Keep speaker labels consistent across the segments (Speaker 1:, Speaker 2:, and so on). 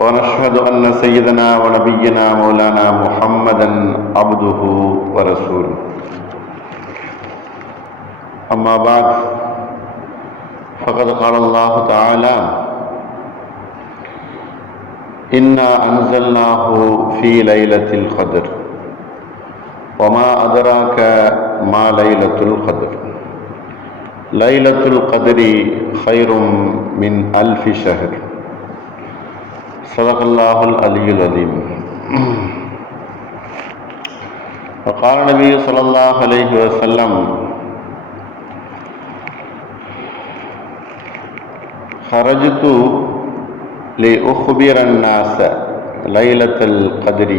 Speaker 1: ونشهد أن سيدنا ونبينا مولانا محمدا عبده ورسوله. أما بعد فقد قال الله تعالى إنا أنزلناه في ليلة القدر وما أدراك ما ليلة القدر. ليلة القدر خير من ألف شهر. صدق الله العلي العظيم. وقال النبي صلى الله عليه وسلم خرجت لأخبر الناس ليلة القدر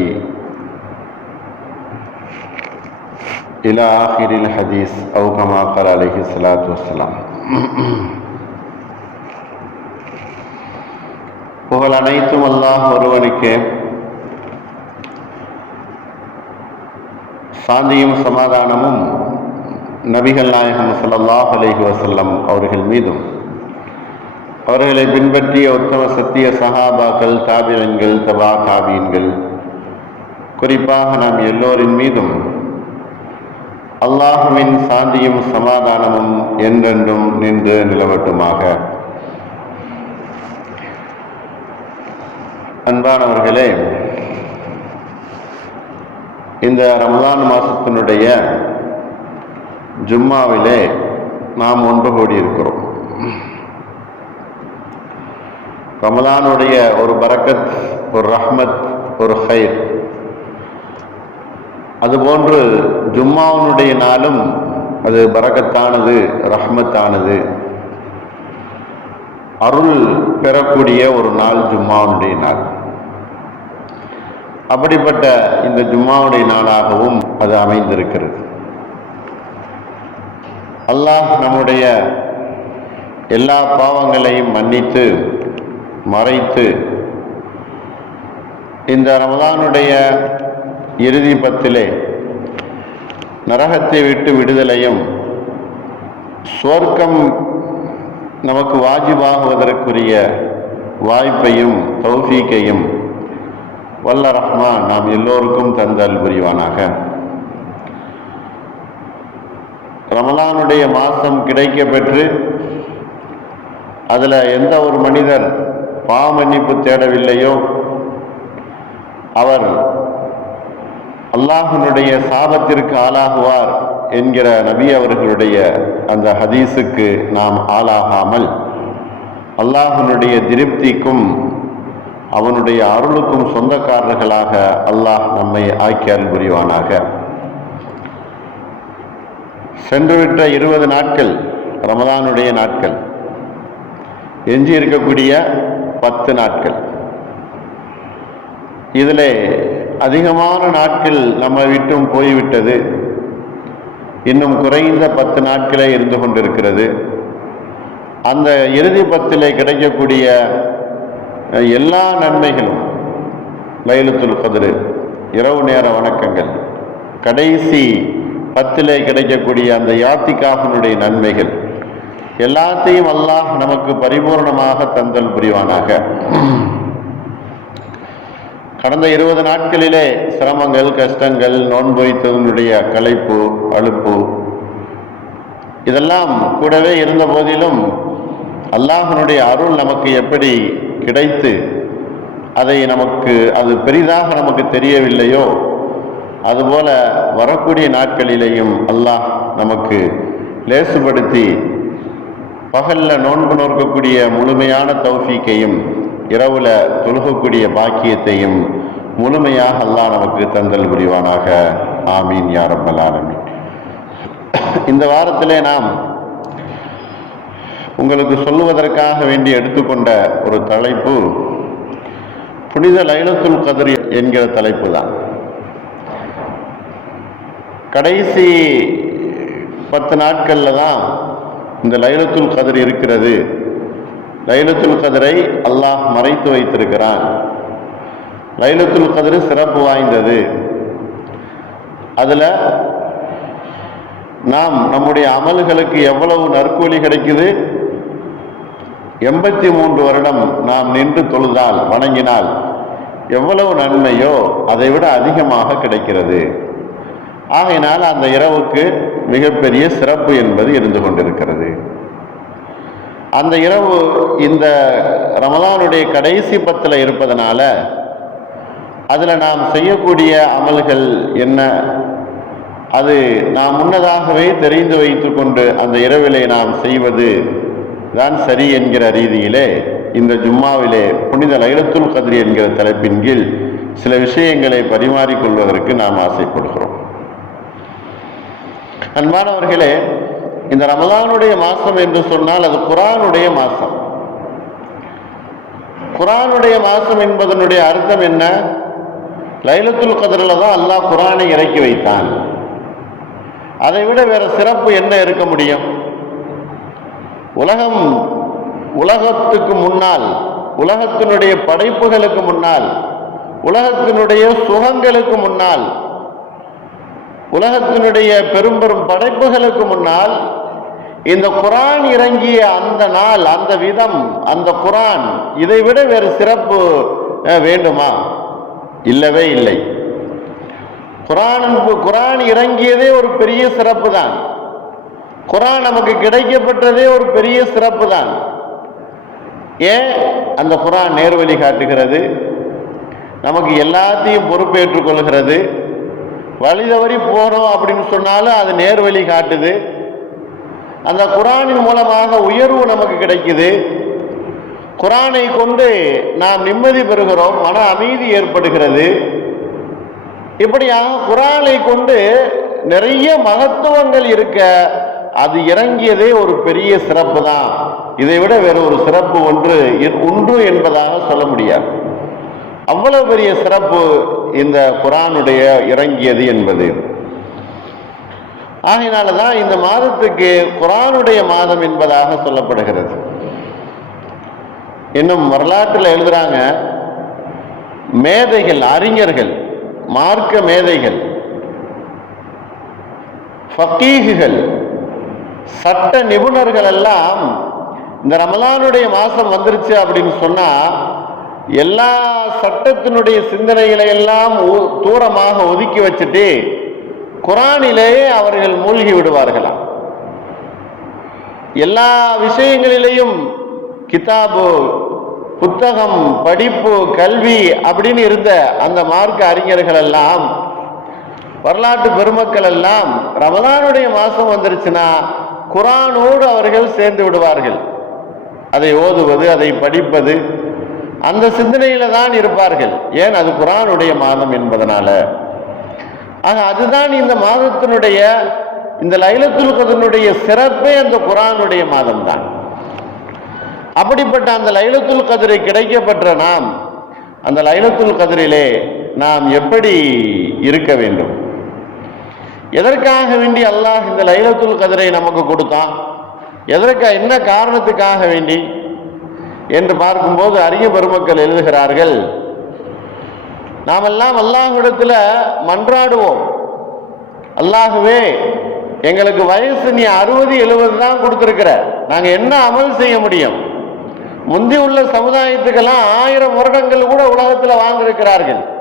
Speaker 1: إلى آخر الحديث أو كما قال عليه الصلاة والسلام. புகழ் அனைத்தும் அல்லாஹ் ஒருவனுக்கு சாந்தியும் சமாதானமும் நபிகள் நாயகம் சல்லாஹ் அலஹி வசல்லம் அவர்கள் மீதும். அவர்களை பின்பற்றிய உத்தம சத்திய சஹாபாக்கள் தாபியன்கள் தபா தாபீன்கள் குறிப்பாக நாம் எல்லோரின் மீதும் அல்லாஹுவின் சாந்தியும் சமாதானமும் என்றென்றும் நின்று நிலவட்டுமாக. அன்பானவர்களே இந்த ரமலான் மாசத்தினுடைய ஜும்மாவிலே நாம் ஒன்று கூடி இருக்கிறோம் ரமலானுடைய ஒரு பரக்கத் ஒரு ரஹ்மத் ஒரு ஹைர். அதுபோன்று ஜும்மாவினுடைய நாளும் அது பரக்கத்தானது ரஹ்மத்தானது. அருள் பெறக்கூடிய ஒரு நாள் ஜும்மாவுடைய நாள். அப்படிப்பட்ட இந்த ஜும்மாவுடைய நாளாகவும் அது அமைந்திருக்கிறது. அல்லாஹ் நம்முடைய எல்லா பாவங்களையும் மன்னித்து மறைத்து இந்த ரமதானுடைய இறுதி பத்திலே நரகத்தை விட்டு விடுதலையும் சுவர்க்கம் நமக்கு வாஜிபாகுவதற்குரிய வாய்ப்பையும் தௌஃபீக்கையும் வல்ல ரஹ்மான் நாம் எல்லோருக்கும் தந்தல் புரிவானாக. ரமலானுடைய மாதம் கிடைக்க பெற்று அதில் எந்த ஒரு மனிதர் பாமன்னிப்பு தேடவில்லையோ அவர் அல்லாஹனுடைய சாபத்திற்கு ஆளாகுவார் என்கிற நபி அவர்களுடைய அந்த ஹதீஸுக்கு நாம் ஆளாகாமல் அல்லாஹனுடைய திருப்திக்கும் அவனுடைய அருளுக்கும் சொந்தக்காரர்களாக அல்லாஹ் நம்மை ஆக்கியால் புரிவானாக சென்றுவிட்ட இருபது நாட்கள் ரமதானுடைய நாட்கள். எஞ்சி இருக்கக்கூடிய பத்து நாட்கள். இதில் அதிகமான நாட்கள் நம்ம விட்டும் போய்விட்டது. இன்னும் குறைந்த பத்து நாட்களே இருந்து கொண்டிருக்கிறது. அந்த இறுதி பத்திலே கிடைக்கக்கூடிய எல்லா நன்மைகளும். லைலத்துல் கதிரு இரவு நேர வணக்கங்கள். கடைசி பத்திலே கிடைக்கக்கூடிய அந்த யாத்திகாஃபனுடைய நன்மைகள். எல்லாத்தையும் அல்லாஹ் நமக்கு பரிபூர்ணமாக தந்தல் புரிவானாக. கடந்த இருபது நாட்களிலே சிரமங்கள் கஷ்டங்கள் நோன்பு வைத்ததனுடைய களைப்பு அழுப்பு இதெல்லாம் கூடவே இருந்த போதிலும் அல்லாஹனுடைய அருள் நமக்கு எப்படி கிடைத்து அதை நமக்கு அது பெரிதாக நமக்கு தெரியவில்லையோ அதுபோல வரக்கூடிய நாட்களிலேயும் அல்லாஹ் நமக்கு லேசுபடுத்தி பகல்ல நோன்பு நோக்கக்கூடிய முழுமையான தௌஃபீக்கையும் இரவுல தொழுகக்கூடிய பாக்கியத்தையும் முழுமையாக அல்லாஹ் நமக்கு தந்தல் புரிவானாக. ஆமீன் யாரப்பல் ஆலமீன். இந்த வாரத்திலே நாம் உங்களுக்கு சொல்லுவதற்காக வேண்டி எடுத்துக்கொண்ட ஒரு தலைப்பு புனித லைலத்துல் கதிர் என்கிற தலைப்பு தான் கடைசி பத்து நாட்களில் தான் இந்த லைலத்துல் கதிர் இருக்கிறது. லைலத்துல் கதிரை அல்லாஹ் மறைத்து வைத்திருக்கிறான். லைலத்துல் கதிர் சிறப்பு வாய்ந்தது. அதில் நாம் நம்முடைய அமல்களுக்கு எவ்வளவு நற்கூலி கிடைக்குது எண்பத்தி மூன்று வருடம் நாம் நின்று தொழுதால் வணங்கினால் எவ்வளவு நன்மையோ அதை விட அதிகமாக கிடைக்கிறது. ஆகையினால் அந்த இரவுக்கு மிகப்பெரிய சிறப்பு என்பது இருந்து கொண்டிருக்கிறது. அந்த இரவு இந்த ரமலானுடைய கடைசி பத்தில் இருப்பதனால அதில் நாம் செய்யக்கூடிய அமல்கள் என்ன? அது நாம் முன்னதாகவே தெரிந்து வைத்து கொண்டு அந்த இரவிலை நாம் செய்வது தான் சரி என்கிற ரீதியிலே இந்த ஜும்மாவிலே புனித லைலத்துல் கதிரி என்கிற தலைப்பின் கீழ் சில விஷயங்களை பரிமாறிக்கொள்வதற்கு நாம் ஆசைப்படுகிறோம். அன்பானவர்களே இந்த ரமலானுடைய மாசம் என்று சொன்னால் அது குரானுடைய மாசம். குரானுடைய மாசம் என்பதனுடைய அர்த்தம் என்ன? லைலத்துல் கதிரில் தான் அல்லாஹ் குரானை இறக்கி வைத்தான். அதை விட வேற சிறப்பு என்ன இருக்க முடியும்? உலகம் உலகத்துக்கு முன்னால் உலகத்தினுடைய படைப்புகளுக்கு முன்னால் உலகத்தினுடைய சுகங்களுக்கு முன்னால் உலகத்தினுடைய பெரும் பெரும் படைப்புகளுக்கு முன்னால் இந்த குரான் இறங்கிய அந்த நாள் அந்த விதம் அந்த குரான் இதை விட வேறு சிறப்பு வேண்டுமா? இல்லவே இல்லை. குரான் குரான் இறங்கியதே ஒரு பெரிய சிறப்பு தான் குரான் நமக்கு கிடைக்கப்பட்டதே ஒரு பெரிய சிறப்பு தான் ஏன்? அந்த குரான் நேர்வழி காட்டுகிறது. நமக்கு எல்லாத்தையும் பொறுப்பேற்றுக் கொள்கிறது. வழி தவறி போகிறோம் அப்படின்னு சொன்னாலும் அது நேர்வழி காட்டுது. அந்த குரானின் மூலமாக உயர்வு நமக்கு கிடைக்குது. குரானை கொண்டு நாம் நிம்மதி பெறுகிறோம் மன அமைதி ஏற்படுகிறது. இப்படியாக குரானை கொண்டு நிறைய மகத்துவங்கள் இருக்க அது இறங்கியதே ஒரு பெரிய சிறப்பு தான் இதை விட வேற ஒரு சிறப்பு ஒன்று உண்டு என்பதாக சொல்ல முடியாது. அவ்வளவு பெரிய சிறப்பு இந்த குரானுடைய இறங்கியது என்பது. ஆகையினால தான் இந்த மாதத்துக்கு குரானுடைய மாதம் என்பதாக சொல்லப்படுகிறது. இன்னும் வரலாற்றில் எழுதுறாங்க மேதைகள் அறிஞர்கள் மார்க்க மேதைகள் ஃபக்கீகுகள் சட்ட நிபுணர்கள் எல்லாம் இந்த ரமலானுடைய மாசம் வந்துருச்சு அப்படின்னு சொன்னா எல்லா சட்டத்தினுடைய சிந்தனைகளை எல்லாம் தூரமாக ஒதுக்கி வச்சுட்டு குரானிலேயே அவர்கள் மூழ்கி விடுவார்களாம் எல்லா விஷயங்களிலேயும் கிதாபு புத்தகம் படிப்பு கல்வி அப்படின்னு இருந்த அந்த மார்க்க அறிஞர்கள் எல்லாம் வரலாற்று பெருமக்கள் எல்லாம் ரமதானுடைய மாசம் வந்துருச்சுன்னா குரானோடு அவர்கள் சேர்ந்து விடுவார்கள். அதை ஓதுவது அதை படிப்பது அந்த சிந்தனையில தான் இருப்பார்கள். ஏன்? அது குரானுடைய மாதம் என்பதனால. ஆக அதுதான் இந்த மாதத்தினுடைய இந்த லைலத்துல் கதனுடைய சிறப்பே அந்த குரானுடைய மாதம் தான் அப்படிப்பட்ட அந்த லைலத்துல் கதிரை கிடைக்கப்பெற்ற நாம் அந்த லைலத்துல் கதிரிலே நாம் எப்படி இருக்க வேண்டும்? எதற்காக வேண்டி அல்லாஹ் இந்த லைலத்துல் கதிரை நமக்கு கொடுத்தான்? எதற்கா என்ன காரணத்துக்காக வேண்டி? என்று பார்க்கும்போது அரிய பெருமக்கள் எழுதுகிறார்கள். நாமெல்லாம் அல்லாஹ்விடத்துல மன்றாடுவோம். அல்லாஹுவே எங்களுக்கு வயசு நீ அறுபது எழுபது தான் கொடுத்துருக்கிற. நாங்கள் என்ன அமல் செய்ய முடியும்? முந்தி உள்ள சமுதாயத்துக்கெல்லாம் ஆயிரம் வருடங்கள் கூட உலகத்தில் வாழ்ந்திருக்கிறார்கள்.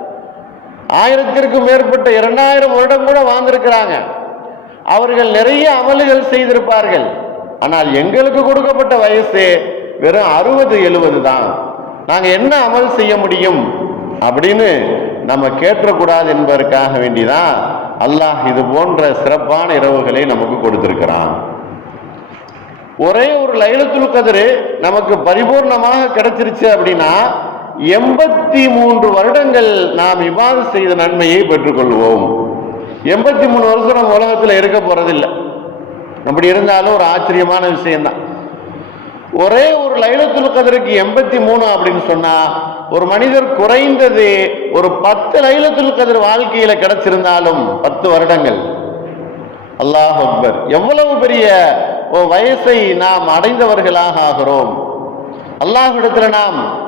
Speaker 1: ஆயிரத்திற்கும் மேற்பட்ட இரண்டாயிரம் வருடம் கூட வாழ்ந்திருக்கிறாங்க. அவர்கள் நிறைய அமல்கள் செய்திருப்பார்கள். ஆனால் எங்களுக்கு கொடுக்கப்பட்ட வயசு வெறும் அறுபது எழுபது தான். நாங்கள் என்ன அமல் செய்ய முடியும்? அப்படின்னு நம்ம கேட்டக்கூடாது என்பதற்காக வேண்டிதான் அல்லாஹ் இது போன்ற சிறப்பான இரவுகளை நமக்கு கொடுத்திருக்கிறான். ஒரே ஒரு லைலத்துல் கதிர் நமக்கு பரிபூர்ணமாக கிடைச்சிருச்சு அப்படின்னா எண்பத்தி மூன்று வருடங்கள் நாம் இவ்வாறு செய்த நன்மையை பெற்றுக்கொள்வோம். எண்பத்தி மூணு வருஷம் நம்ம உலகத்தில் இருக்க போறதில்லை. அப்படி இருந்தாலும் ஒரு ஆச்சரியமான விஷயம்தான். ஒரே ஒரு லைலத்துல் கதிருக்கு எண்பத்தி மூணு அப்படின்னு சொன்னா ஒரு மனிதர் குறைந்தது ஒரு பத்து லைலத்துல் கதிர் வாழ்க்கையில கிடைச்சிருந்தாலும் பத்து வருடங்கள். அல்லாஹ் அக்பர். எவ்வளவு பெரிய வயசை நாம் அடைந்தவர்களாக ஆகிறோம். அல்லாஹ் இடத்துல நாம்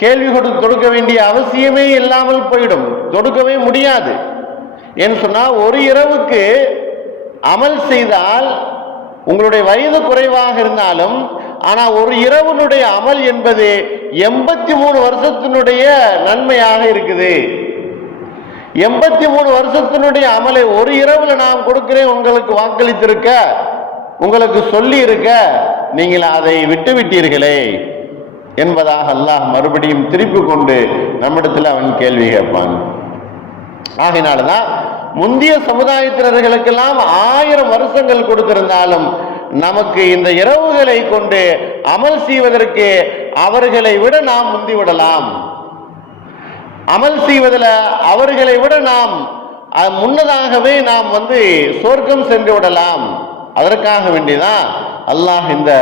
Speaker 1: கேள்வி தொடுக்க வேண்டிய அவசியமே இல்லாமல் போயிடும். தொடுக்கவே முடியாது. ஏன்னு சொன்னால் ஒரு இரவுக்கு அமல் செய்தால் உங்களுடைய வயது குறைவாக இருந்தாலும் ஆனா ஒரு இரவனுடைய அமல் என்பது எண்பத்தி மூணு வருஷத்தினுடைய நன்மையாக இருக்குது. எண்பத்தி மூணு வருஷத்தினுடைய அமலை ஒரு இரவுல நான் கொடுக்கிறேன் உங்களுக்கு வாக்களித்திருக்க உங்களுக்கு சொல்லி இருக்க நீங்கள் அதை விட்டு விட்டீர்களே என்பதாக அல்லாஹ் மறுபடியும் திருப்பி கொண்டு நம்மிடத்தில் அவன் கேள்வி கேட்பான். ஆகினால்தான் முந்தைய சமுதாயத்தினர்களுக்கெல்லாம் ஆயிரம் வருஷங்கள் கொடுத்திருந்தாலும் நமக்கு இந்த இரவுகளை கொண்டு அமல் செய்வதற்கு அவர்களை விட நாம் முந்தி விடலாம். அமல் செய்வதில் அவர்களை விட நாம் முன்னதாகவே நாம் வந்து சொர்க்கம் சென்று விடலாம். அதற்காக வேண்டிதான் அல்லாஹ் இந்த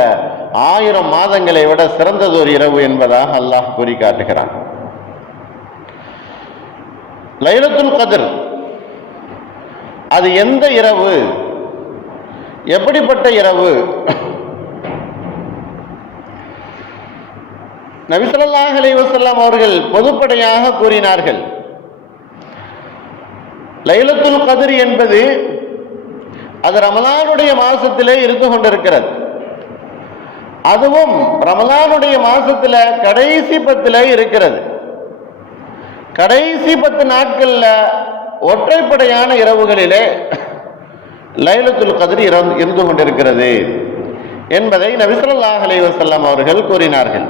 Speaker 1: ஆயிரம் மாதங்களை விட சிறந்ததொரு இரவு என்பதாக அல்லாஹ் கூறி காட்டுகிறான். லைலத்துல் கதிர் அது எந்த இரவு எப்படிப்பட்ட இரவு? நபிசல்லாஹ் அலைவசல்லாம் அவர்கள் பொதுப்படையாக கூறினார்கள் லைலத்துல் கதிர் என்பது அது ரமலானுடைய மாசத்திலே இருந்து கொண்டிருக்கிறது. அதுவும் ரமலானுடைய மாசத்துல கடைசி பத்துல இருக்கிறது. கடைசி பத்து நாட்கள்ல ஒற்றைப்படையான இரவுகளிலே லைலத்துல் கதிர் இருந்து கொண்டிருக்கிறது என்பதை நபிசல்லாஹ் அலைஹி அவர்கள் கூறினார்கள்.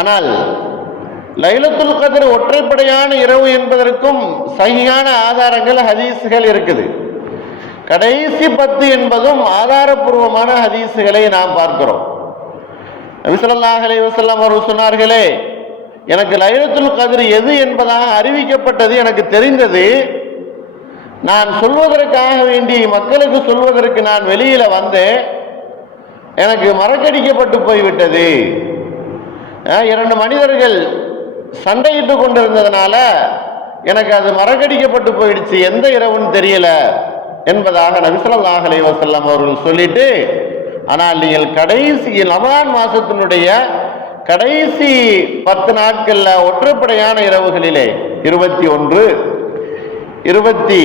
Speaker 1: ஆனால் லைலத்துல் கதிர் ஒற்றைப்படையான இரவு என்பதற்கும் சகியான ஆதாரங்கள் ஹதீஸ்கள் இருக்குது. கடைசி பத்து என்பதும் ஆதாரபூர்வமான ஹதீஸுகளை நாம் பார்க்கிறோம். நபிசல்லாஹ் அலைஹி அவர்கள் சொன்னார்களே எனக்கு லைலத்துல் கதிர் எது என்பதாக அறிவிக்கப்பட்டது எனக்கு தெரிந்தது. நான் சொல்வதற்காக வேண்டி மக்களுக்கு சொல்வதற்கு நான் வெளியில வந்தேன். எனக்கு மறக்கடிக்கப்பட்டு போய்விட்டது. இரண்டு மனிதர்கள் சண்டையிட்டு கொண்டிருந்ததுனால எனக்கு அது மறக்கடிக்கப்பட்டு போயிடுச்சு. எந்த இரவுன்னு தெரியல. என்பதாக நபிசல்லாஹ் அலைஹி அவர்கள் சொல்லிட்டு ஆனால் நீங்கள் கடைசி ரமலான் மாசத்தினுடைய கடைசி பத்து நாட்கள்ல ஒற்றுப்படையான இரவுகளிலே இருபத்தி ஒன்று இருபத்தி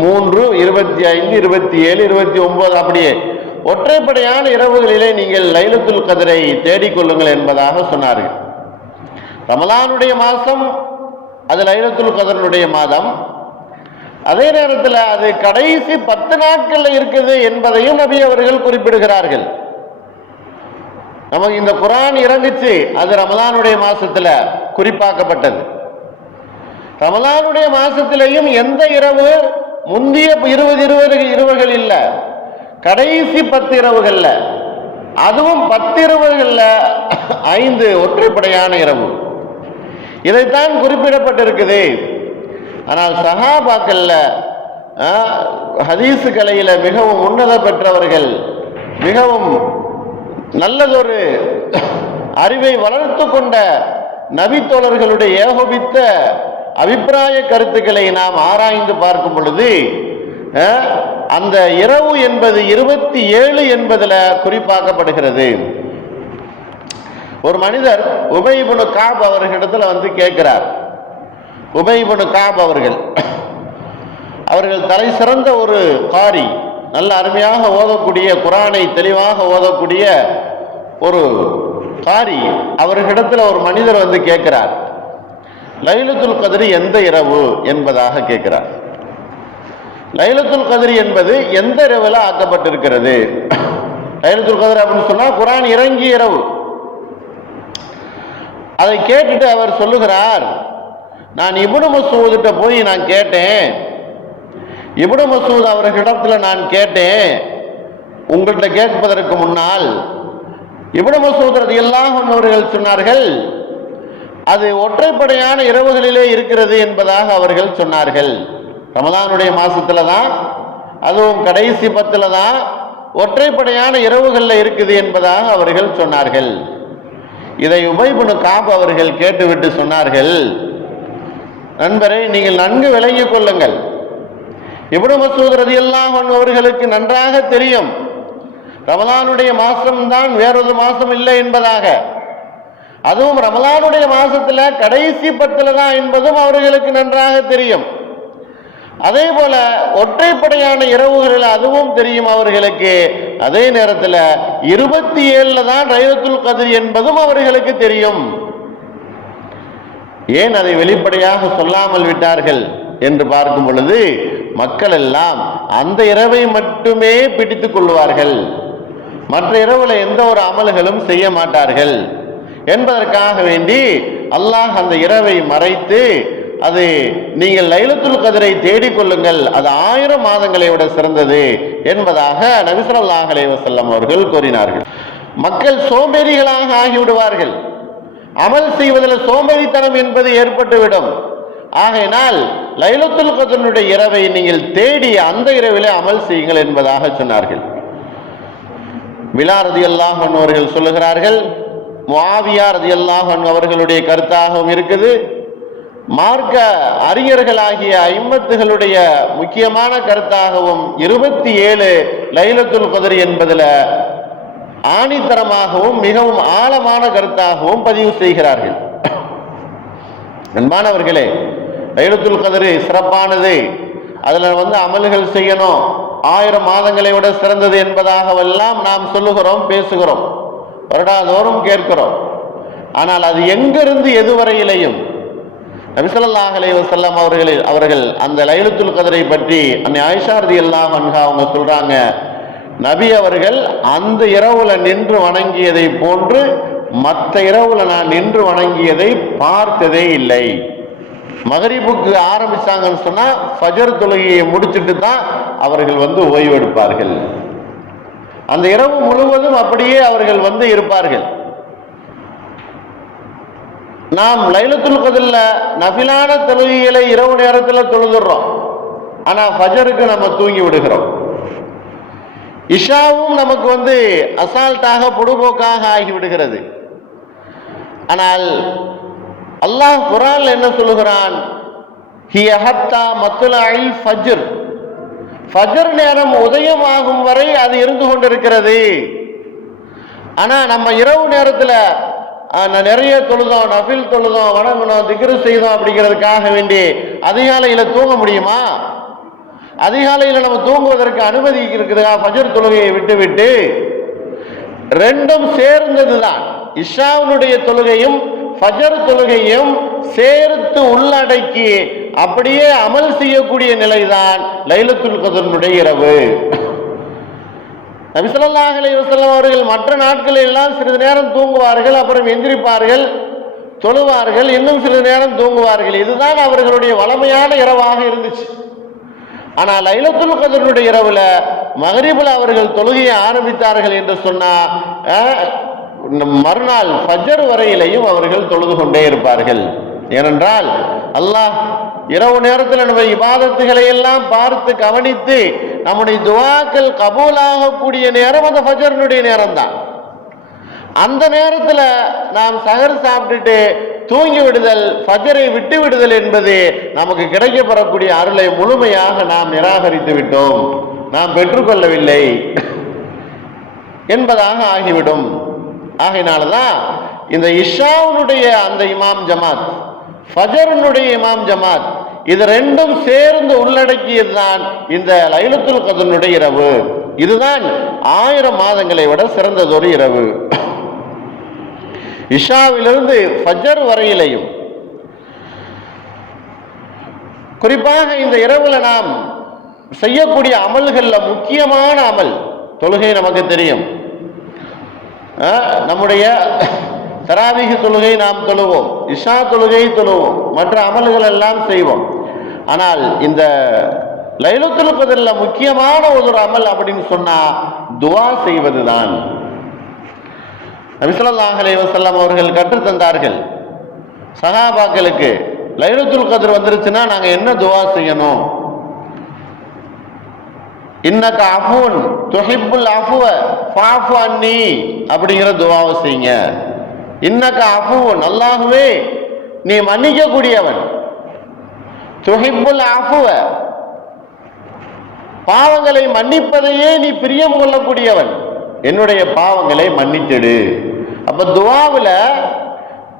Speaker 1: மூன்று இருபத்தி ஐந்து இருபத்தி ஏழு இருபத்தி ஒன்பது அப்படியே ஒற்றைப்படையான இரவுகளிலே நீங்கள் லைலத்துல் கதிரை தேடிக்கொள்ளுங்கள் என்பதாக சொன்னார்கள். ரமலானுடைய மாதம் அது லைலத்துல் கதருடைய மாதம். அதே நேரத்தில் அது கடைசி பத்து நாட்களில் இருக்குது என்பதையும் நபி அவர்கள் குறிப்பிடுகிறார்கள். நமக்கு இந்த குரான் இறங்குச்சு அது ரமலானுடைய மாசத்துல குறிப்பாக்கப்பட்டது. ரமலானுடைய மாசத்திலையும் எந்த இரவு? முந்தைய இருபது இருபது இரவுகள் இல்ல. கடைசி பத்து இரவுகள்ல. அதுவும் பத்து இரவுகள்ல ஐந்து ஒற்றைப்படையான இரவு. இதைத்தான் குறிப்பிடப்பட்டிருக்குது. ஆனால் சஹாபாக்கள்ல ஆ, ஹதீஸு கலையில மிகவும் உன்னத பெற்றவர்கள் மிகவும் நல்லதொரு அறிவை வளர்த்து கொண்ட நபித்தோழர்களுடைய ஏகோபித்த அபிப்பிராய கருத்துக்களை நாம் ஆராய்ந்து பார்க்கும் பொழுது அந்த இரவு என்பது இருபத்தி ஏழு என்பதுல குறிப்பாக்கப்படுகிறது. ஒரு மனிதர் உபயபுனு காப் அவர்களிடத்துல வந்து கேட்கிறார். உபைபுனு காப் அவர்கள். அவர்கள் தலை சிறந்த ஒரு காரி நல்ல அருமையாக ஓதக்கூடிய குரானை தெளிவாக ஓதக்கூடிய ஒரு காரி அவர்களிடத்தில் ஒரு மனிதர் வந்து கேட்கிறார். லைலத்துல் கதிரி எந்த இரவு என்பதாக கேட்கிறார். லைலத்துல் கதிரி என்பது எந்த இரவில் ஆக்கப்பட்டிருக்கிறது? லைலத்துல் கதிர் அப்படின்னு சொன்னால் குரான் இறங்கிய இரவு. அதை கேட்டுட்டு அவர் சொல்லுகிறார் நான் இப்னு மசூதிட்ட போய் நான் கேட்டேன். இப்னு மசூத் அவர்களிடத்தில் நான் கேட்டேன். உங்கள்கிட்ட கேட்பதற்கு முன்னால் இப்னு மசூத் ரலியல்லாஹு அவர்கள் சொன்னார்கள் அது ஒற்றைப்படையான இரவுகளிலே இருக்கிறது என்பதாக அவர்கள் சொன்னார்கள். ரமதானுடைய மாசத்துல தான் அதுவும் கடைசி பத்துல தான் ஒற்றைப்படையான இரவுகளில் இருக்குது என்பதாக அவர்கள் சொன்னார்கள். இதை உபைபுனு காப் அவர்கள் கேட்டுவிட்டு சொன்னார்கள். நண்பரை நீங்கள் நன்கு விளங்கிக் கொள்ளுங்கள். இப்னு மசூத் ரதியல்லாஹு அவர்களுக்கு நன்றாக தெரியும். ரமலானுடைய மாசம்தான் வேறொரு மாசம் இல்லை என்பதாக. அதுவும் ரமலானுடைய மாசத்துல கடைசி பத்துல தான் என்பதும் அவர்களுக்கு நன்றாக தெரியும். அதே போல ஒற்றைப்படையான இரவுகளில் அதுவும் தெரியும் அவர்களுக்கு. அதே நேரத்தில் இருபத்தி ஏழுல தான் ரைவத்துல் கதிர் என்பதும் அவர்களுக்கு தெரியும். ஏன் அதை வெளிப்படையாக சொல்லாமல் விட்டார்கள் என்று பார்க்கும் பொழுது மக்கள் எல்லாம் அந்த இரவை மட்டுமே பிடித்துக் கொள்வார்கள். மற்ற இரவுல எந்த ஒரு அமல்களும் செய்ய மாட்டார்கள். என்பதற்காக வேண்டி அல்லாஹ் அந்த இரவை மறைத்து அது நீங்கள் லைலத்துல் கதிரை தேடிக்கொள்ளுங்கள் அது ஆயிரம் மாதங்களை விட சிறந்தது என்பதாக நபிசல்லாஹ் அலைவசல்லம் அவர்கள் கூறினார்கள். மக்கள் சோம்பேறிகளாக ஆகிவிடுவார்கள். அமல் செய்வதில் சோம்பேறித்தனம் என்பது ஏற்பட்டுவிடும். ஆகையினால் லைலத்துல் கதனுடைய இரவை நீங்கள் தேடி அந்த இரவிலே அமல் செய்யுங்கள் என்பதாக சொன்னார்கள். விலாரதி அல்லாஹ் அல்லாஹன் அவர்கள் சொல்லுகிறார்கள் முஆவியா ரதி அல்லாஹன் அவர்களுடைய கருத்தாகவும் இருக்குது. மார்க்க அறிஞர்களாகிய ஐம்பத்துகளுடைய முக்கியமான கருத்தாகவும் இருபத்தி ஏழு லைலத்துல் கதிர் என்பதில் ஆணித்தரமாகவும் மிகவும் ஆழமான கருத்தாகவும் பதிவு செய்கிறார்கள். அன்பானவர்களே லைலத்துல் கதிரு சிறப்பானது. அதில் வந்து அமல்கள் செய்யணும். ஆயிரம் மாதங்களை விட சிறந்தது என்பதாகவெல்லாம் நாம் சொல்லுகிறோம் பேசுகிறோம். வருடாதோறும் கேட்கிறோம். ஆனால் அது எங்கிருந்து எதுவரையிலையும் நபிசல்லாஹ் அலைஹி அவர்களில் அவர்கள் அந்த லைலத்துல் கதரை பற்றி அன்னை ஆயிஷாரதி எல்லாம் அன்ஹா அவங்க சொல்றாங்க நபி அவர்கள் அந்த இரவுல நின்று வணங்கியதை போன்று மற்ற இரவுல நான் நின்று வணங்கியதை பார்த்ததே இல்லை. மகரிபுக்கு ஆரம்பிச்சாங்கன்னு சொன்னா ஃபஜர் தொழுகையை முடிச்சுட்டு தான் அவர்கள் வந்து ஓய்வு எடுப்பார்கள். அந்த இரவு முழுவதும் அப்படியே அவர்கள் வந்து இருப்பார்கள். நாம் லைலத்துல் கதில்ல நபிலான தொழுகைகளை இரவு நேரத்தில் தொழுதுடுறோம் ஆனா ஃபஜருக்கு நம்ம தூங்கி விடுகிறோம். இஷாவும் நமக்கு வந்து அசால்ட்டாக பொடுபோக்காக ஆகிவிடுகிறது. ஆனால் அல்லாஹ் குரான் என்ன சொல்லுகிறான்? ஃபஜ்ர். ஃபஜர் நேரம் உதயமாகும் வரை அது இருந்து கொண்டிருக்கிறது. ஆனால் நம்ம இரவு நேரத்தில் நான் நிறைய தொழுதோம் நஃபில் தொழுதோம் வணங்கணும் திக்ரு செய்தோம் அப்படிங்கிறதுக்காக வேண்டி அதிகாலையில் தூங்க முடியுமா? அதிகாலையில் நம்ம தூங்குவதற்கு அனுமதி இருக்கிறதா? ஃபஜர் தொழுகையை விட்டுவிட்டு ரெண்டும் ரெண்டும் சேர்ந்ததுதான். இஷாவினுடைய தொழுகையும் ஃபஜர் தொழுகையும் சேர்த்து உள்ளடக்கி அப்படியே அமல் செய்யக்கூடிய நிலைதான் லைலத்துல் கதனுடைய இரவு. நபிசல்லாஹ் அலைஹி அவர்கள் மற்ற நாட்களில் எல்லாம் சிறிது நேரம் தூங்குவார்கள் அப்புறம் எந்திரிப்பார்கள் தொழுவார்கள் இன்னும் சிறிது நேரம் தூங்குவார்கள். இதுதான் அவர்களுடைய வளமையான இரவாக இருந்துச்சு. ஆனால் லைலத்துல் கதருடைய இரவுல மகரிபுல அவர்கள் தொழுகையை ஆரம்பித்தார்கள் என்று சொன்னா மறுநாள் ஃபஜர் வரையிலையும் அவர்கள் தொழுது கொண்டே இருப்பார்கள். ஏனென்றால் அல்லாஹ் இரவு நேரத்தில் நம்ம இபாதத்துகளை எல்லாம் பார்த்து கவனித்து நம்முடைய துவாக்கள் கபூலாகக்கூடிய நேரம் அந்த ஃபஜர்னுடைய நேரம் தான் அந்த நேரத்தில் நாம் சகர் சாப்பிட்டுட்டு தூங்கி விடுதல் ஃபஜரை விட்டு விடுதல் என்பது நமக்கு கிடைக்கப்பெறக்கூடிய அருளை முழுமையாக நாம் நிராகரித்து விட்டோம். நாம் பெற்றுக்கொள்ளவில்லை என்பதாக ஆகிவிடும். ஆகையினால்தான் இந்த இஷாவுனுடைய அந்த இமாம் ஜமாத் ஃபஜருனுடைய இமாம் ஜமாத் இது ரெண்டும் சேர்ந்து உள்ளடக்கியதுதான் இந்த லைலத்துல் கதனுடைய இரவு. இதுதான் ஆயிரம் மாதங்களை விட சிறந்ததொரு இரவு. இஷாவிலிருந்து ஃபஜர் வரையிலையும். குறிப்பாக இந்த இரவுல நாம் செய்யக்கூடிய அமல்கள்ல முக்கியமான அமல் தொழுகை நமக்கு தெரியும். நம்முடைய தராவிக தொழுகை நாம் தொழுவோம் இஷா தொழுகை தொழுவோம் மற்ற அமல்கள் எல்லாம் செய்வோம். ஆனால் இந்த லைலத்துல் முக்கியமான ஒரு அமல் அப்படின்னு சொன்னா துவா செய்வதுதான். நபிசல்லாஹ் அலைஹி அவர்கள் கற்றுத்தந்தார்கள் சகாபாக்களுக்கு சஹாபாக்களுக்கு லைலத்துல் கதிர் வந்துருச்சுன்னா நாங்கள் என்ன துவா செய்யணும்? இன்னக்க அஃபூன் துஹிப்புல் அஃபுவ ஃபாஃபு அன்னி அப்படிங்கிற துவாவை செய்யுங்க. இன்னக்க அஃபூன் அல்லாஹுவே நீ மன்னிக்கக்கூடியவன். துஹிப்புல் அஃபுவ பாவங்களை மன்னிப்பதையே நீ பிரியம் கொள்ளக்கூடியவன். என்னுடைய பாவங்களை மன்னித்திடு. அப்ப துவாவில்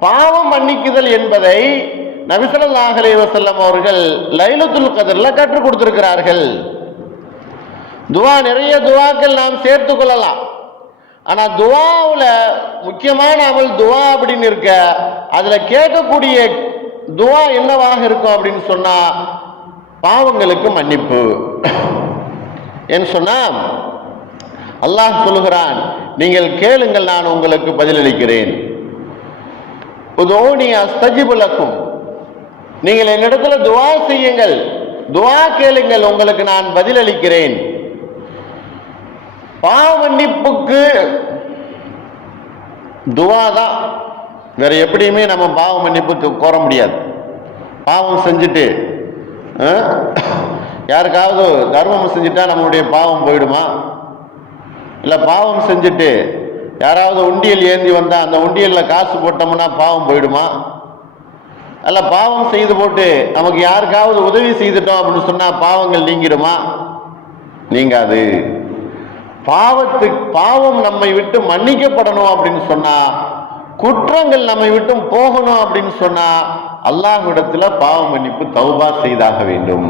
Speaker 1: பாவம் மன்னிக்குதல் என்பதை நபிசல்லாஹ் அலைஹி அவர்கள் லைலத்துல் கதிரில் கற்றுக் கொடுத்திருக்கிறார்கள். துவா நிறைய துவாக்கள் நாம் சேர்த்து கொள்ளலாம். ஆனா துவாவுல முக்கியமான அமல் துவா அப்படின்னு இருக்க அதுல கேட்கக்கூடிய துவா என்னவாக இருக்கும் அப்படின்னு சொன்னா பாவங்களுக்கு மன்னிப்பு. என்று சொன்னா அல்லாஹ் சொல்லுகிறான் நீங்கள் கேளுங்கள் நான் உங்களுக்கு பதிலளிக்கிறேன். அஸ்தஜிபுலக்கும் நீங்கள் என்னிடத்துல துவா செய்யுங்கள். துவா கேளுங்கள் உங்களுக்கு நான் பதிலளிக்கிறேன். பாவமன்னிப்புக்கு துவா தான். வேற எப்படியுமே நம்ம பாவ மன்னிப்புக்கு கோர முடியாது. பாவம் செஞ்சுட்டு ஆ? யாருக்காவது தர்மம் செஞ்சுட்டா நம்மளுடைய பாவம் போயிடுமா? இல்லை பாவம் செஞ்சுட்டு யாராவது உண்டியல் ஏந்தி வந்தால் அந்த உண்டியலில் காசு போட்டோம்னா பாவம் போயிடுமா? அல்ல பாவம் செய்து போட்டு நமக்கு யாருக்காவது உதவி செய்துட்டோம் அப்படின்னு சொன்னால் பாவங்கள் நீங்கிடுமா? நீங்காது. பாவத்துக்கு பாவம் நம்மை விட்டு மன்னிக்கப்படணும் அப்படின்னு சொன்னால் குற்றங்கள் நம்மை விட்டு போகணும் அப்படின்னு சொன்னால் அல்லாஹ் இடத்துல பாவ மன்னிப்பு தௌபா செய்தாக வேண்டும்.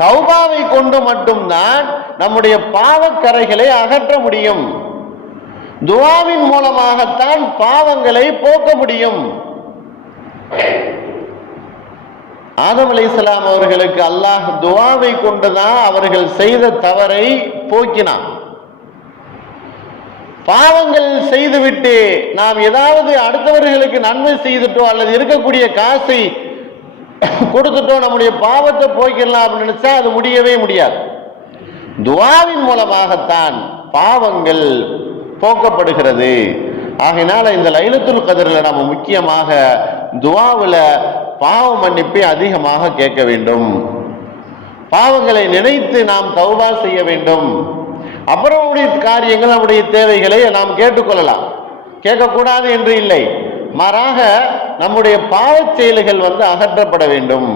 Speaker 1: தௌபாவை கொண்டு மட்டும்தான் நம்முடைய பாவக்கரைகளை அகற்ற முடியும். துவாவின் மூலமாகத்தான் பாவங்களை போக்க முடியும். ஆதம் அலைஹிஸ்ஸலாம் அவர்களுக்கு அல்லாஹ் துவாவை கொண்டுதான் அவர்கள் செய்த தவறை போக்கினான். பாவங்கள் செய்துவிட்டு நாம் ஏதாவது அடுத்தவர்களுக்கு நன்மை செய்துட்டோ அல்லது இருக்கக்கூடிய காசை கொடுத்துட்டோம் நம்முடைய பாவத்தை போய்க்கலாம் அப்படின்னு நினைச்சா அது முடியவே முடியாது. துவாவின் மூலமாகத்தான் பாவங்கள் போக்கப்படுகிறது. ஆகையினால இந்த லைலத்துல் கதிரில் நம்ம முக்கியமாக துவாவில் பாவ மன்னிப்பை அதிகமாக கேட்க வேண்டும். பாவங்களை நினைத்து நாம் தௌபா செய்ய வேண்டும். அப்புறம் காரியங்கள் நம்முடைய தேவைகளை நாம் கேட்டுக்கொள்ளலாம். கேட்கக்கூடாது என்று இல்லை. மாறாக நம்முடைய பாவச் செயல்கள் வந்து அகற்றப்பட வேண்டும்.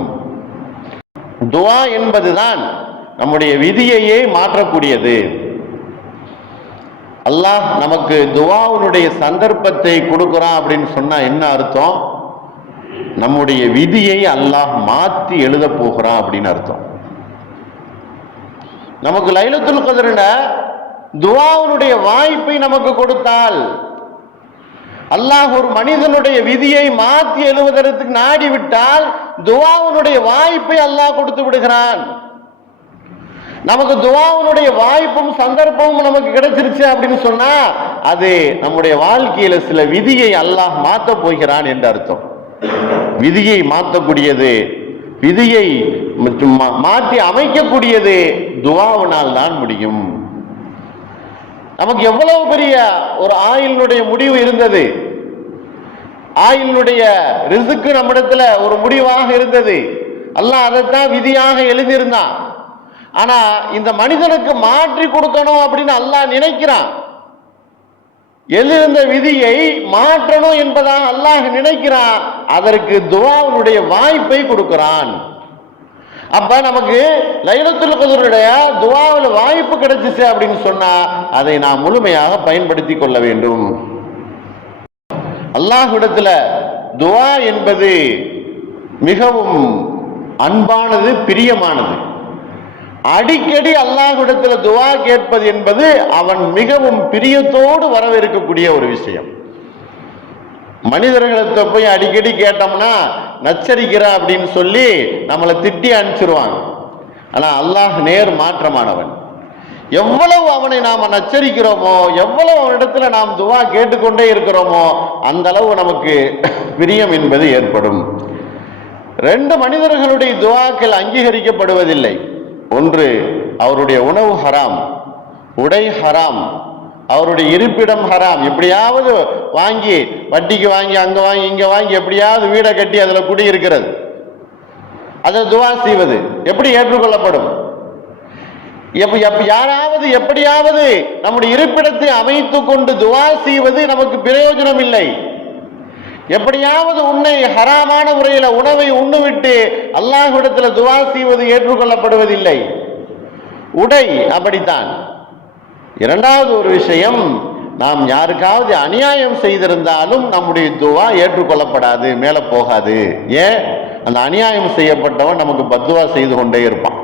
Speaker 1: துவா என்பதுதான் நம்முடைய விதியையே மாற்றக்கூடியது. அல்லாஹ் நமக்கு துவாவுனுடைய சந்தர்ப்பத்தை கொடுக்குறான் அப்படின்னு சொன்னா என்ன அர்த்தம்? நம்முடைய விதியை அல்லாஹ் மாற்றி எழுத போகிறான் அப்படின்னு அர்த்தம். நமக்கு லைலத்துல் கதிரின துவாவுனுடைய வாய்ப்பை நமக்கு கொடுத்தால் அல்லாஹ் ஒரு மனிதனுடைய விதியை மாற்றி எழுவதற்கு நாடி விட்டால் துவாவுனுடைய வாய்ப்பை அல்லாஹ் கொடுத்து விடுகிறான். நமக்கு துவாவுனுடைய வாய்ப்பும் சந்தர்ப்பமும் நமக்கு கிடைச்சிருச்சு அப்படின்னு சொன்னா அது நம்முடைய வாழ்க்கையில சில விதியை அல்லாஹ் மாத்த போகிறான் என்று அர்த்தம். விதியை மாற்றக்கூடியது விதியை மா- மாற்றி அமைக்கக்கூடியது துவாவினால் தான் முடியும். நமக்கு எவ்வளவு பெரிய ஒரு ஆயிலினுடைய முடிவு இருந்தது? ஆயிலினுடைய ரிசுக்கு நம்மிடத்துல ஒரு முடிவாக இருந்தது. அல்லாஹ் அதைத்தான் விதியாக எழுதியிருந்தான். ஆனா இந்த மனிதனுக்கு மாற்றி கொடுக்கணும் அப்படின்னு அல்லாஹ் நினைக்கிறான். எழுதியிருந்த விதியை மாற்றணும் என்பதாக அல்லாஹ் நினைக்கிறான். அதற்கு துவாவுடைய வாய்ப்பை கொடுக்கிறான். அப்ப நமக்கு லைலத்துல் கதருடைய துவாவில் வாய்ப்பு கிடைச்சிச்சு அப்படின்னு சொன்னா அதை நாம் முழுமையாக பயன்படுத்தி கொள்ள வேண்டும். அல்லாஹ்விடத்துல துவா என்பது மிகவும் அன்பானது பிரியமானது. அடிக்கடி அல்லாஹ்விடத்துல துவா கேட்பது என்பது அவன் மிகவும் பிரியத்தோடு வரவேற்கக்கூடிய ஒரு விஷயம். மனிதர்களை போய் அடிக்கடி கேட்டோம்னா நச்சரிக்கிற அப்படின்னு சொல்லி நம்மளை திட்டி அனுப்பிச்சிருவாங்க. ஆனா அல்லாஹ் நேர் மாற்றமானவன். எவ்வளவு அவனை நாம் நச்சரிக்கிறோமோ எவ்வளவு அவனிடத்துல நாம் துவா கேட்டுக்கொண்டே இருக்கிறோமோ அந்த அளவு நமக்கு பிரியம் என்பது ஏற்படும். ரெண்டு மனிதர்களுடைய துவாக்கள் அங்கீகரிக்கப்படுவதில்லை. ஒன்று அவருடைய உணவு ஹராம் உடை ஹராம் அவருடைய இருப்பிடம் ஹராம். எப்படியாவது வாங்கி வட்டிக்கு வாங்கி அங்க வாங்கி இங்க வாங்கி எப்படியாவது வீடை கட்டி அதுல குடியிருக்கிறது அதை துவா செய்வது எப்படி ஏற்றுக்கொள்ளப்படும்? எப்ப எப் யாராவது எப்படியாவது நம்முடைய இருப்பிடத்தை அமைத்து கொண்டு துவா செய்வது நமக்கு பிரயோஜனம் இல்லை. எப்படியாவது உன்னை ஹராமான முறையில் உணவை உண்ணுவிட்டு அல்லாஹ்விடத்துல துவா செய்வது ஏற்றுக்கொள்ளப்படுவதில்லை. உடை அப்படித்தான். இரண்டாவது ஒரு விஷயம் நாம் யாருக்காவது அநியாயம் செய்திருந்தாலும் நம்முடைய துவா ஏற்றுக்கொள்ளப்படாது மேலே போகாது. ஏன்? அந்த அநியாயம் செய்யப்பட்டவன் நமக்கு பத்துவா செய்து கொண்டே இருப்பான்.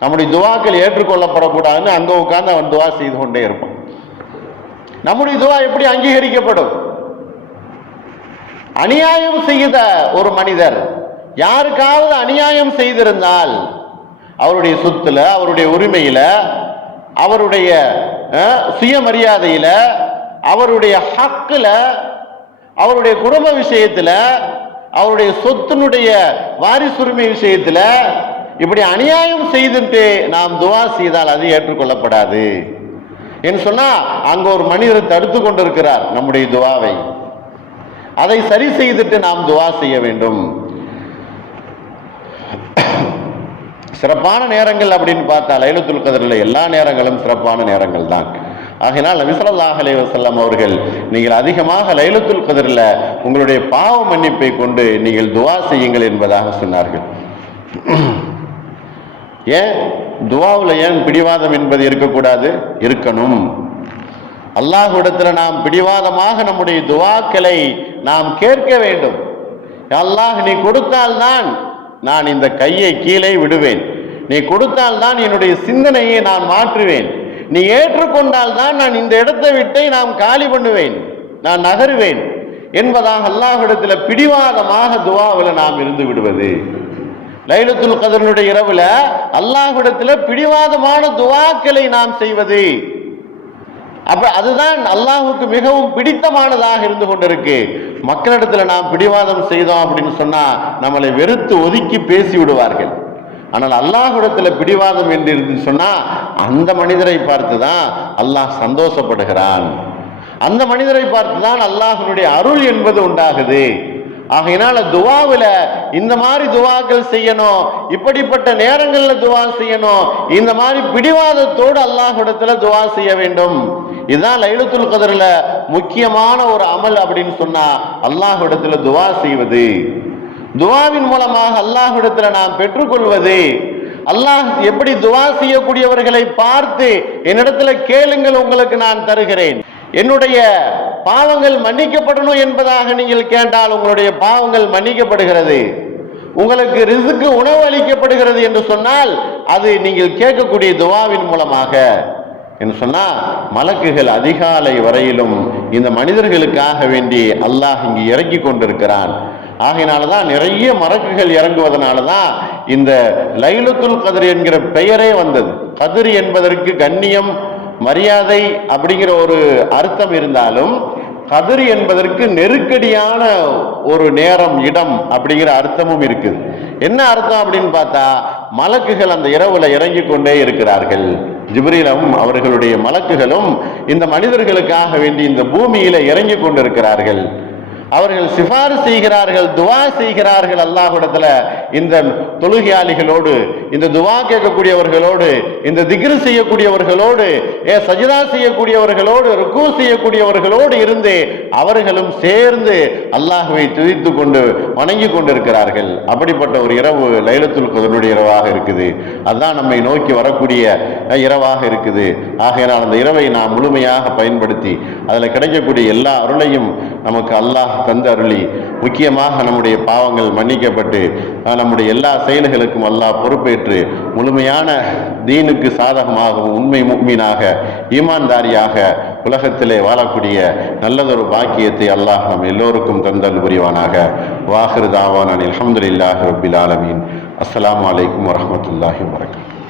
Speaker 1: நம்முடைய துவாக்கள் ஏற்றுக்கொள்ளப்படக்கூடாதுன்னு அங்கே உட்கார்ந்து அவன் துவா செய்து கொண்டே இருப்பான். நம்முடைய துவா எப்படி அங்கீகரிக்கப்படும்? அநியாயம் செய்த ஒரு மனிதர் யாருக்காவது அநியாயம் செய்திருந்தால் அவருடைய சொத்துல அவருடைய உரிமையில அவருடைய சுயமரியாதையில் சுயமரியாதையில அவருடைய ஹக்குல அவருடைய குடும்ப விஷயத்துல அவருடைய சொத்தினுடைய வாரிசுரிமை விஷயத்துல இப்படி அநியாயம் செய்துட்டு நாம் துவா செய்தால் அது ஏற்றுக்கொள்ளப்படாது. என்று சொன்னா அங்க ஒரு மனிதர் தடுத்து கொண்டிருக்கிறார் நம்முடைய துவாவை. அதை சரி செய்துட்டு நாம் துவா செய்ய வேண்டும். சிறப்பான நேரங்கள் அப்படின்னு பார்த்தா லைலத்துல் கதிரில் எல்லா நேரங்களும் சிறப்பான நேரங்கள் தான் ஆகினால் நபிசல்லாஹ் அலி வசல்லாம் அவர்கள் நீங்கள் அதிகமாக லைலத்துல் கதிரில் உங்களுடைய பாவ மன்னிப்பை கொண்டு நீங்கள் துவா செய்யுங்கள் என்பதாக சொன்னார்கள். ஏன்? துவாவில் ஏன் பிடிவாதம் என்பது இருக்கக்கூடாது? இருக்கணும். அல்லாஹ்விடத்துல நாம் பிடிவாதமாக நம்முடைய துவாக்களை நாம் கேட்க வேண்டும். அல்லாஹ் நீ கொடுத்தால்தான் நான் இந்த கையை கீழே விடுவேன். நீ கொடுத்தால்தான் என்னுடைய சிந்தனையை நான் மாற்றுவேன். நீ ஏற்றுக்கொண்டால் தான் நான் இந்த இடத்தை விட்டை நாம் காலி பண்ணுவேன். நான் நகருவேன் என்பதாக அல்லாஹிடத்தில் பிடிவாதமாக துவாவில் நாம் இருந்து விடுவது. லைலத்துல் கதருடைய இரவுல அல்லாஹிடத்தில் பிடிவாதமான துவாக்களை நாம் செய்வது. அப்ப அதுதான் அல்லாஹுக்கு மிகவும் பிடித்தமானதாக இருந்து கொண்டிருக்கு. மக்களிடத்துல நாம் பிடிவாதம் செய்தோம் அப்படின்னு சொன்னா நம்மளை வெறுத்து ஒதுக்கி பேசி விடுவார்கள். ஆனால் அல்லாஹ்விடத்துல பிடிவாதம் என்று இருந்து சொன்னா அந்த மனிதரை பார்த்து தான் அல்லாஹ் சந்தோஷப்படுகிறான். அந்த மனிதரை பார்த்து தான் அல்லாஹ்வினுடைய அருள் என்பது உண்டாகுது. ஆகையினால துவாவில் இந்த மாதிரி துவாக்கள் செய்யணும் இப்படிப்பட்ட நேரங்கள்ல துவா செய்யணும் இந்த மாதிரி பிடிவாதத்தோடு அல்லாஹிடத்துல துவா செய்ய வேண்டும். இதுதான் லைலத்துல் கதர்ல முக்கியமான ஒரு அமல் அப்படின்னு சொன்னா அல்லாஹிடத்துல துவா செய்வது. துவாவின் மூலமாக அல்லாஹிடத்துல நாம் பெற்றுக்கொள்வது. அல்லாஹ் எப்படி துவா செய்யக்கூடியவர்களை பார்த்து என்னிடத்துல கேளுங்கள் உங்களுக்கு நான் தருகிறேன். என்னுடைய பாவங்கள் மன்னிக்கப்படணும் என்பதாக நீங்கள் கேட்டால் உங்களுடைய பாவங்கள் மன்னிக்கப்படுகிறது. உங்களுக்கு ரிசுக்கு உணவு அளிக்கப்படுகிறது என்று சொன்னால் அது நீங்கள் கேட்கக்கூடிய துவாவின் மூலமாக. என்று சொன்னால் மலக்குகள் அதிகாலை வரையிலும் இந்த மனிதர்களுக்காக வேண்டி அல்லாஹ் இங்கு இறங்கி கொண்டிருக்கிறான். ஆகையினால தான் நிறைய மரக்குகள் இறங்குவதனால தான் இந்த லைலுத்துல் கதிர் என்கிற பெயரே வந்தது. கதிர் என்பதற்கு கண்ணியம் மரியாதை அப்படிங்கிற ஒரு அர்த்தம் இருந்தாலும் கதிர் என்பதற்கு நெருக்கடியான ஒரு நேரம் இடம் அப்படிங்கிற அர்த்தமும் இருக்குது. என்ன அர்த்தம் அப்படின்னு பார்த்தா மலக்குகள் அந்த இரவுல இறங்கி கொண்டே இருக்கிறார்கள். ஜிப்ரீலும் அவர்களுடைய மலக்குகளும் இந்த மனிதர்களுக்காக வேண்டி இந்த பூமியில இறங்கி கொண்டிருக்கிறார்கள். அவர்கள் சிபாரிசு செய்கிறார்கள் துவா செய்கிறார்கள் அல்லாஹ்விடத்துல. இந்த தொழுகையாளிகளோடு இந்த துவா கேட்கக்கூடியவர்களோடு இந்த திகிரு செய்யக்கூடியவர்களோடு ஏ சஜிதா செய்யக்கூடியவர்களோடு ருக்கு செய்யக்கூடியவர்களோடு இருந்து அவர்களும் சேர்ந்து அல்லாஹுவை துதித்து கொண்டு வணங்கி கொண்டிருக்கிறார்கள். அப்படிப்பட்ட ஒரு இரவு லைலத்துல் கதருடைய இரவாக இருக்குது. அதுதான் நம்மை நோக்கி வரக்கூடிய இரவாக இருக்குது. ஆகையினால் அந்த இரவை நாம் முழுமையாக பயன்படுத்தி அதில் கிடைக்கக்கூடிய எல்லா அருளையும் நமக்கு அல்லாஹ் தந்து அருளி. முக்கியமாக நம்முடைய பாவங்கள் மன்னிக்கப்பட்டு நம் நம்முடைய எல்லா செயல்களுக்கும் அல்லாஹ் பொறுப்பேற்று முழுமையான தீனுக்கு சாதகமாகவும் உண்மை மீனாக ஈமான்தாரியாக உலகத்திலே வாழக்கூடிய நல்லதொரு பாக்கியத்தை அல்லாஹ் நம் எல்லோருக்கும் தந்தல் புரிவானாக. வாஹிரு தாவான் அல்ஹம்துலில்லாஹி ரப்பில் ஆலமீன். அஸ்லாம் வலைக்கம் வரமத்துல்லாஹி வபரகாத்துஹு